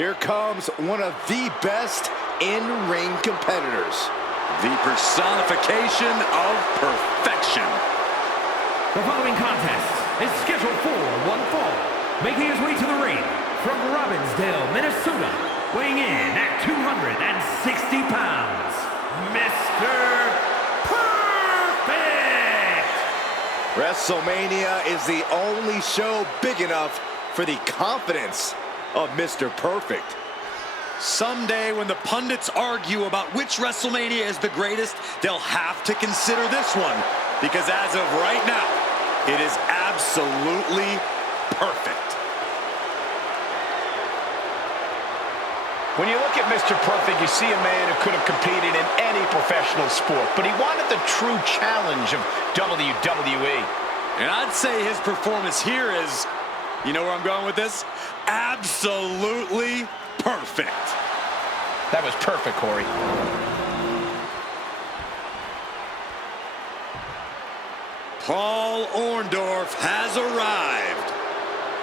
Here comes one of the best in-ring competitors. The personification of perfection. The following contest is scheduled for one fall. Making his way to the ring from Robbinsdale, Minnesota, weighing in at 260 pounds, Mr. Perfect! WrestleMania is the only show big enough for the confidence of Mr. Perfect. Someday when the pundits argue about which WrestleMania is the greatest, they'll have to consider this one. Because as of right now, it is absolutely perfect. When you look at Mr. Perfect, you see a man who could have competed in any professional sport, but he wanted the true challenge of WWE. And I'd say his performance here is, you know where I'm going with this? Absolutely perfect. That was perfect, Corey. Paul Orndorff has arrived.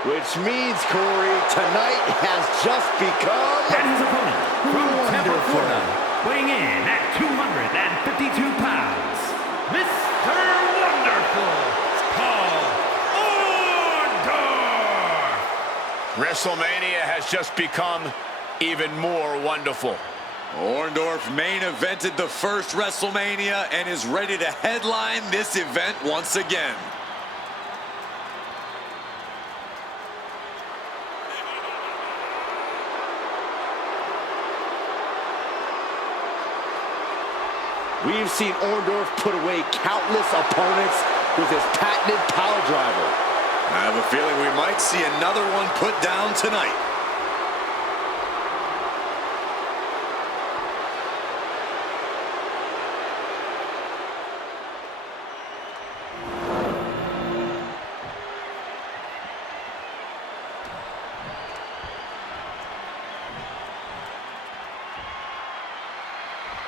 Which means, Corey, tonight has just become... And his opponent from Tampa, Florida, weighing in at 252 pounds, Mr. Wonderful, Paul Orndorff! WrestleMania has just become even more wonderful. Orndorff main evented the first WrestleMania and is ready to headline this event once again. We've seen Orndorff put away countless opponents with his patented power driver. I have a feeling we might see another one put down tonight.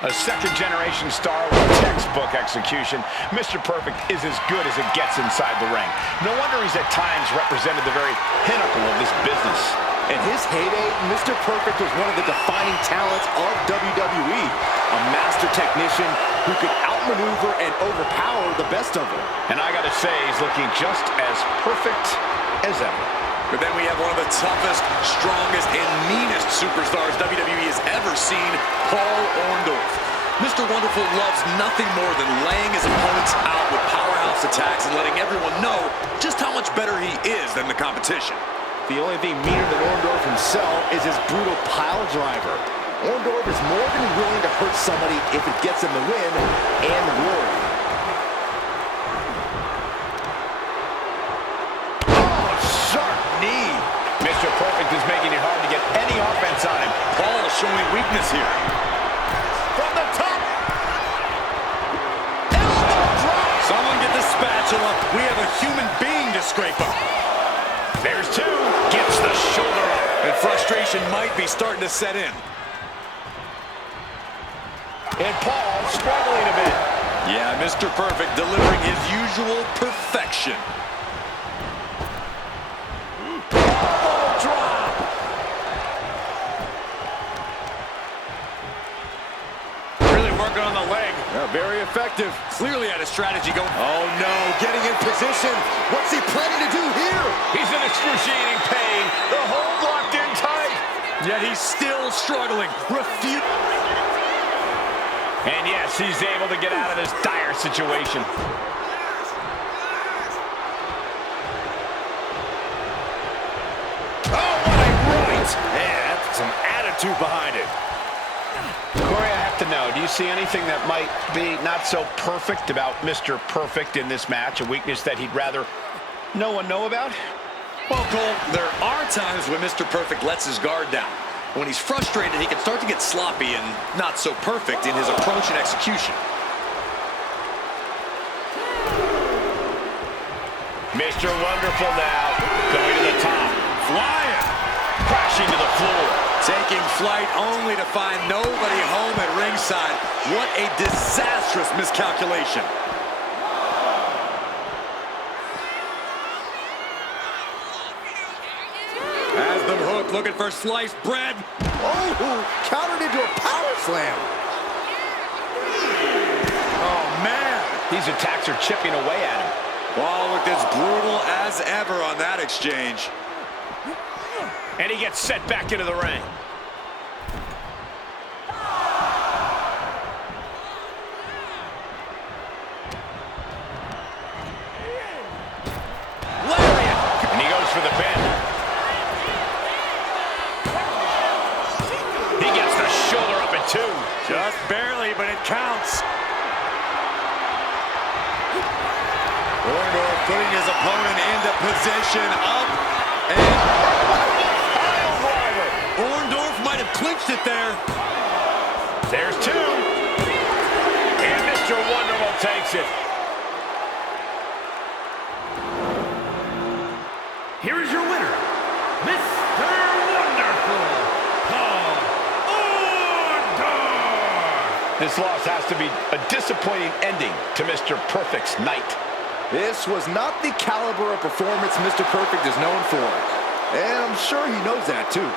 A second-generation star with textbook execution, Mr. Perfect is as good as it gets inside the ring. No wonder he's at times represented the very pinnacle of this business. In his heyday, Mr. Perfect was one of the defining talents of WWE. A master technician who could outmaneuver and overpower the best of them. And I gotta say, he's looking just as perfect as ever. But then we have one of the toughest, strongest, and meanest superstars WWE has ever seen, Paul Orndorff. Mr. Wonderful loves nothing more than laying his opponents out with powerhouse attacks and letting everyone know just how much better he is than the competition. The only thing meaner than Orndorff himself is his brutal pile driver. Orndorff is more than willing to hurt somebody if it gets him the win and the glory. Mr. Perfect is making it hard to get any offense on him. Paul is showing weakness here. From the top. Elbow drop. Someone get the spatula. We have a human being to scrape up. There's two. Gets the shoulder up. And frustration might be starting to set in. And Paul struggling a bit. Yeah, Mr. Perfect delivering his usual perfection. On the leg. Yeah, very effective. Clearly had a strategy going. Oh no, getting in position. What's he planning to do here? He's in excruciating pain. The hold locked in tight. Yet he's still struggling. And yes, he's able to get out of this dire situation. Oh, what a right! Yeah, that's some attitude behind it. Corey, I have to know, do you see anything that might be not so perfect about Mr. Perfect in this match? A weakness that he'd rather no one know about? Well, Cole, there are times when Mr. Perfect lets his guard down. When he's frustrated, he can start to get sloppy and not so perfect in his approach and execution. Mr. Wonderful now, going to the top. Flying. Crashing to the floor. Taking flight only to find nobody home at ringside. What a disastrous miscalculation. Has them hooked. Orndorff looking for sliced bread. Oh, countered into a power slam. Oh, man. These attacks are chipping away at him. Oh, looked as brutal as ever on that exchange. And he gets set back into the ring. And he goes for the pin. He gets the shoulder up in two. Just barely, but it counts. Orndorff putting his opponent into position up and Orndorff might have clinched it there. There's two. And Mr. Wonderful takes it. Here is your winner, Mr. Wonderful, Paul Orndorff. This loss has to be a disappointing ending to Mr. Perfect's night. This was not the caliber of performance Mr. Perfect is known for. And I'm sure he knows that, too.